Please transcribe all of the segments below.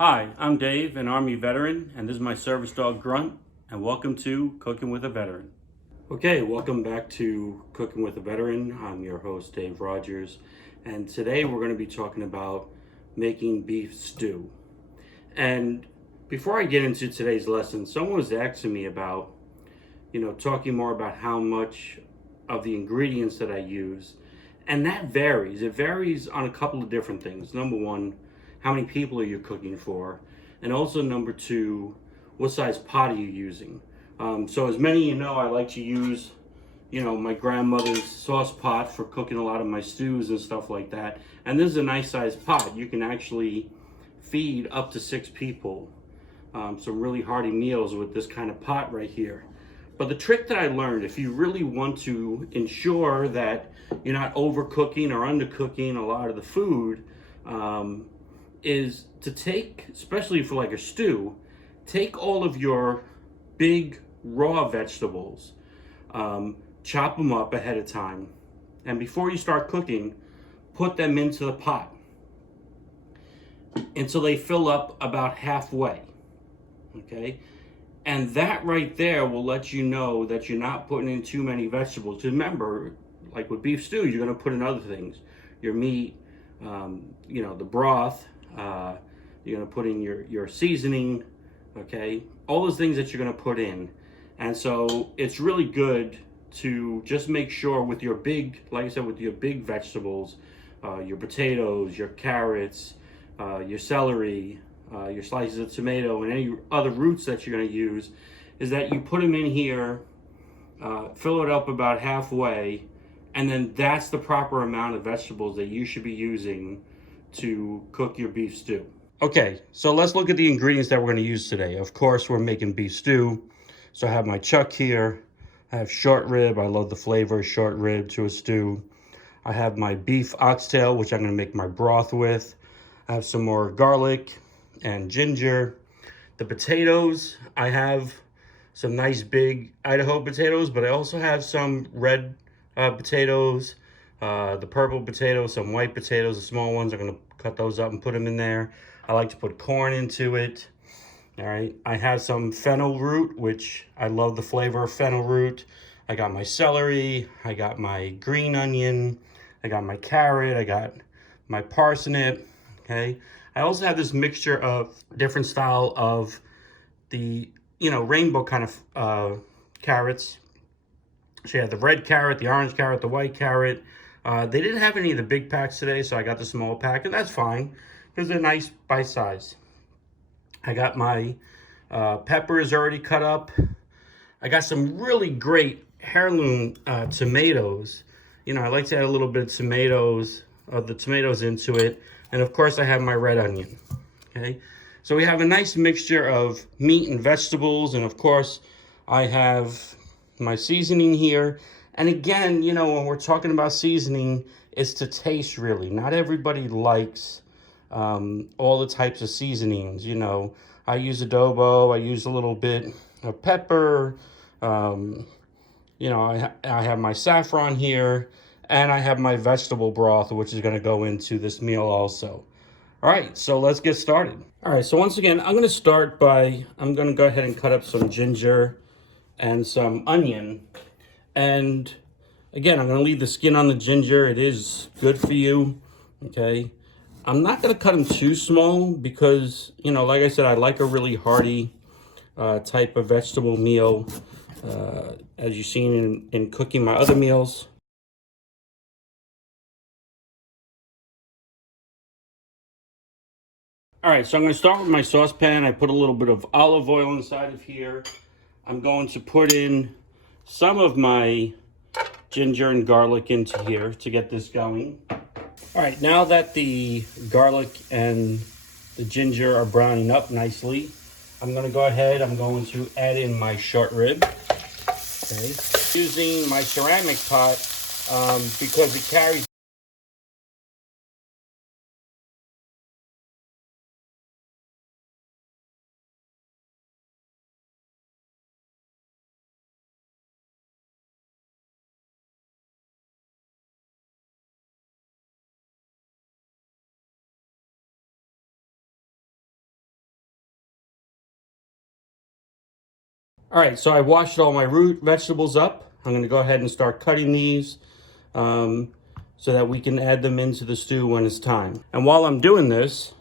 Hi, I'm Dave, an Army veteran, and this is my service dog Grunt, and welcome to Cooking with a Veteran. Okay, welcome back to Cooking with a Veteran. I'm your host, Dave Rogers, and today we're going to be talking about making beef stew. And before I get into today's lesson, someone was asking me about, talking more about how much of the ingredients that I use, and that varies. It varies on a couple of different things. Number one, how many people are you cooking for? And also number two, what size pot are you using? So as many of you know, I like to use, my grandmother's sauce pot for cooking a lot of my stews and stuff like that. And this is a nice sized pot. You can actually feed up to 6 people some really hearty meals with this kind of pot right here. But the trick that I learned, if you really want to ensure that you're not overcooking or undercooking a lot of the food, is to take, especially for like a stew, take all of your big raw vegetables, chop them up ahead of time, and before you start cooking, put them into the pot until they fill up about halfway. Okay? And that right there will let you know that you're not putting in too many vegetables. Remember, like with beef stew, you're going to put in other things. Your meat, the broth, you're going to put in your seasoning, okay? All those things that you're going to put in. And so it's really good to just make sure with your big, like I said, with your big vegetables, your potatoes, your carrots, your celery, your slices of tomato, and any other roots that you're going to use, is that you put them in here, fill it up about halfway, and then that's the proper amount of vegetables that you should be using to cook your beef stew. Okay, so let's look at the ingredients that we're going to use today. Of course, we're making beef stew. So I have my chuck here. I have short rib. I love the flavor of short rib to a stew. I have my beef oxtail, which I'm going to make my broth with. I have some more garlic and ginger. The potatoes, I have some nice big Idaho potatoes, but I also have some red potatoes, the purple potatoes, some white potatoes, the small ones. I'm going to cut those up and put them in there. I like to put corn into it. All right, I have some fennel root, which I love the flavor of fennel root. I got my celery, I got my green onion, I got my carrot, I got my parsnip, okay? I also have this mixture of different style of the, rainbow kind of carrots. So you have the red carrot, the orange carrot, the white carrot. They didn't have any of the big packs today, so I got the small pack, and that's fine because they're nice bite size. I got my peppers already cut up. I got some really great heirloom tomatoes. I like to add a little bit of the tomatoes into it. And of course I have my red onion, okay? So we have a nice mixture of meat and vegetables. And of course I have my seasoning here. And again, when we're talking about seasoning, it's to taste really. Not everybody likes all the types of seasonings. I use adobo, I use a little bit of pepper, I have my saffron here, and I have my vegetable broth, which is going to go into this meal also. All right, so let's get started. All right, so once again, I'm going to go ahead and cut up some ginger and some onion. And again, I'm going to leave the skin on the ginger. It is good for you, okay? I'm not going to cut them too small because, like I said, I like a really hearty type of vegetable meal, as you've seen in cooking my other meals. All right, so I'm going to start with my saucepan. I put a little bit of olive oil inside of here. I'm going to put in some of my ginger and garlic into here to get this going. All right, now that the garlic and the ginger are browning up nicely, I'm going to go ahead, I'm going to add in my short rib. Okay, using my ceramic pot because it carries All right, so I washed all my root vegetables up. I'm going to go ahead and start cutting these so that we can add them into the stew when it's time. And while I'm doing this,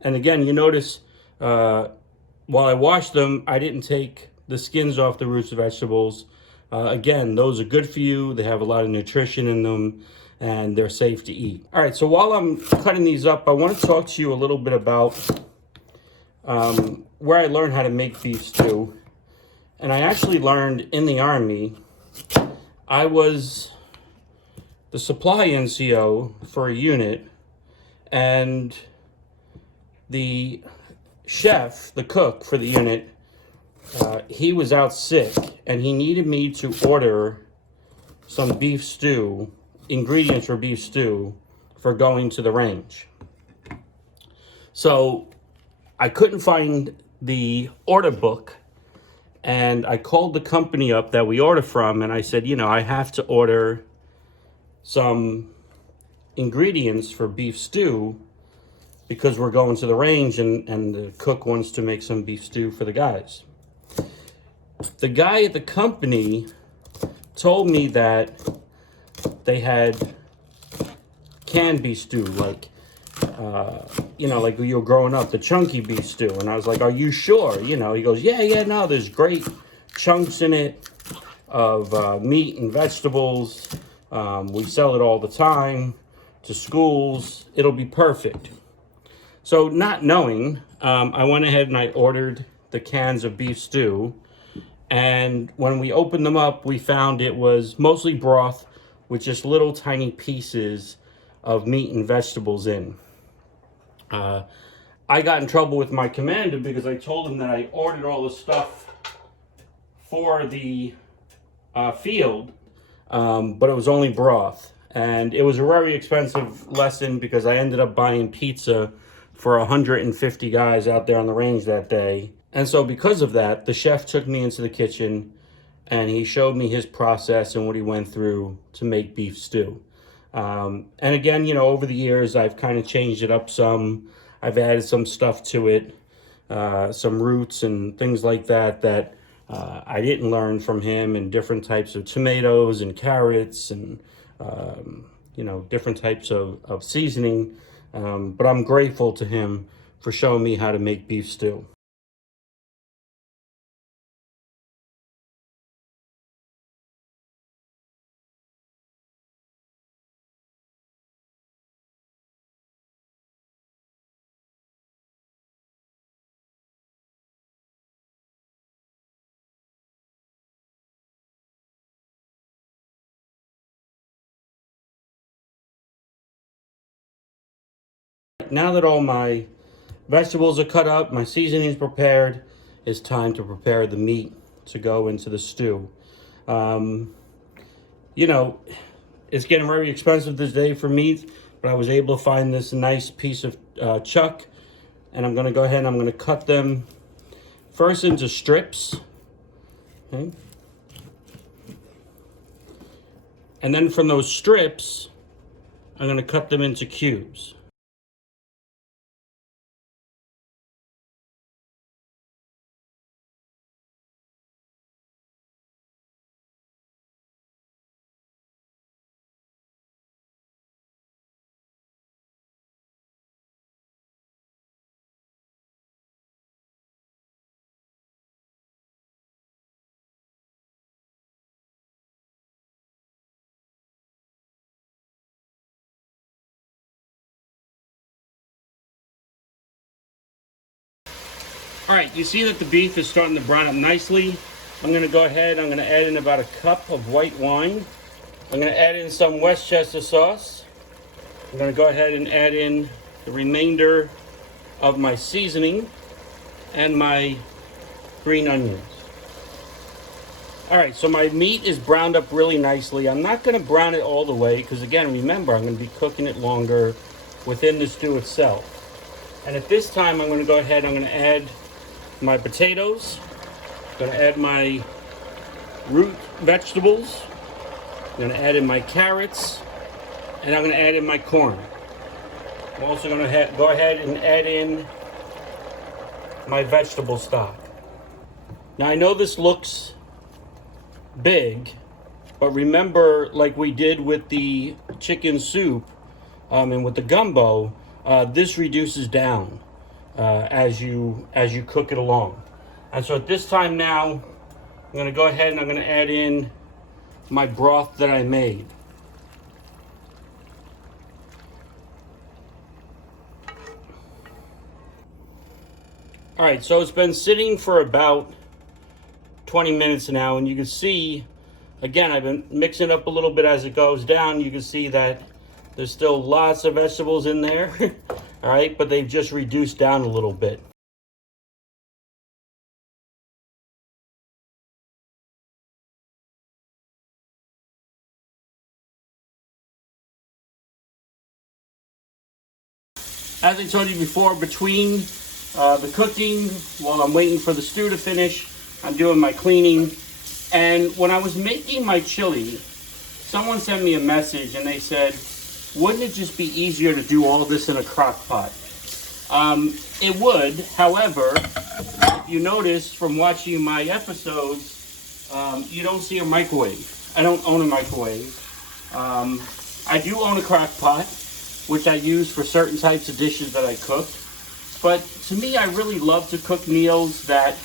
and again, you notice while I washed them, I didn't take the skins off the roots of vegetables. Again, those are good for you. They have a lot of nutrition in them, and they're safe to eat. All right, so while I'm cutting these up, I want to talk to you a little bit about where I learned how to make beef stew. And I actually learned in the Army. I was the supply NCO for a unit, and the chef, the cook for the unit, he was out sick, and he needed me to order some beef stew, ingredients for beef stew, for going to the range. So I couldn't find the order book, and I called the company up that we order from, and I said, you know, I have to order some ingredients for beef stew because we're going to the range, and the cook wants to make some beef stew for the guys. The guy at the company told me that they had canned beef stew, like, you know, like you were growing up, the chunky beef stew. And I was like, are you sure? You know, he goes, yeah, no, there's great chunks in it of meat and vegetables. We sell it all the time to schools. It'll be perfect. So not knowing, I went ahead and I ordered the cans of beef stew. And when we opened them up, we found it was mostly broth with just little tiny pieces of meat and vegetables in. I got in trouble with my commander because I told him that I ordered all the stuff for the field, but it was only broth. And it was a very expensive lesson because I ended up buying pizza for 150 guys out there on the range that day. And so because of that, the chef took me into the kitchen and he showed me his process and what he went through to make beef stew. And again, you know, over the years, I've kind of changed it up some. I've added some stuff to it, some roots and things like that that I didn't learn from him, and different types of tomatoes and carrots and, you know, different types of seasoning. But I'm grateful to him for showing me how to make beef stew. Now that all my vegetables are cut up, my seasoning is prepared, it's time to prepare the meat to go into the stew. You know, it's getting very expensive this day for meat, but I was able to find this nice piece of chuck, and I'm going to go ahead and I'm going to cut them first into strips. Okay. And then from those strips, I'm going to cut them into cubes. All right, you see that the beef is starting to brown up nicely. I'm gonna go ahead, I'm gonna add in about a cup of white wine. I'm gonna add in some Westchester sauce. I'm gonna go ahead and add in the remainder of my seasoning and my green onions. All right, so my meat is browned up really nicely. I'm not gonna brown it all the way because, again, remember, I'm gonna be cooking it longer within the stew itself. And at this time, I'm gonna go ahead, I'm gonna add my potatoes. I'm gonna add my root vegetables. I'm gonna add in my carrots, and I'm gonna add in my corn. I'm also gonna go ahead and add in my vegetable stock. Now I know this looks big, but remember, like we did with the chicken soup and with the gumbo, this reduces down as you cook it along. And so at this time now, I'm going to go ahead and I'm going to add in my broth that I made. All right, so it's been sitting for about 20 minutes now, and you can see, again, I've been mixing up a little bit as it goes down. You can see that there's still lots of vegetables in there, all right, but they've just reduced down a little bit. As I told you before, between the cooking, while I'm waiting for the stew to finish, I'm doing my cleaning. And when I was making my chili, someone sent me a message and they said, wouldn't it just be easier to do all this in a crock pot? It would. However, if you notice from watching my episodes, you don't see a microwave. I don't own a microwave. I do own a crock pot, which I use for certain types of dishes that I cook. But to me, I really love to cook meals that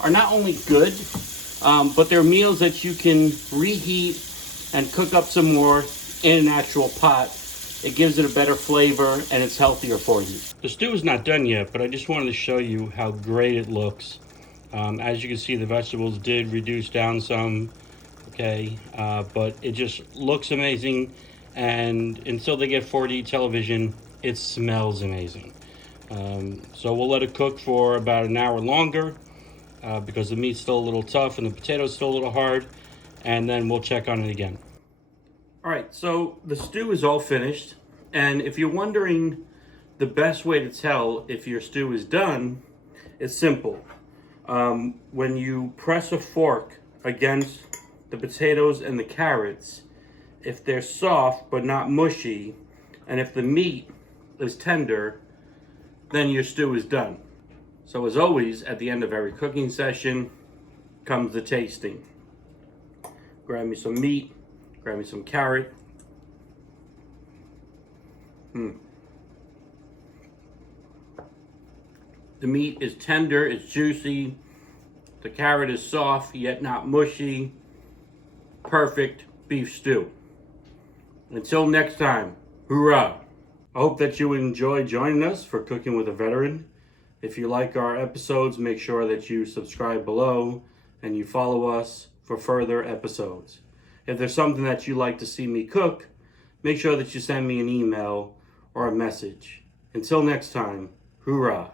are not only good, but they're meals that you can reheat and cook up some more in an actual pot. It gives it a better flavor and it's healthier for you. The stew is not done yet, but I just wanted to show you how great it looks. As you can see, the vegetables did reduce down some, okay, but it just looks amazing. And until they get 4D television, it smells amazing. So we'll let it cook for about an hour longer because the meat's still a little tough and the potatoes still a little hard, and then we'll check on it again. All right, so the stew is all finished, and if you're wondering the best way to tell if your stew is done, it's simple. When you press a fork against the potatoes and the carrots, if they're soft but not mushy, and if the meat is tender, then your stew is done. So as always, at the end of every cooking session comes the tasting. Grab me some meat, grab me some carrot. The meat is tender, it's juicy. The carrot is soft, yet not mushy. Perfect beef stew. Until next time, hoorah! I hope that you enjoy joining us for Cooking with a Veteran. If you like our episodes, make sure that you subscribe below and you follow us for further episodes. If there's something that you'd like to see me cook, make sure that you send me an email or a message. Until next time, hoorah!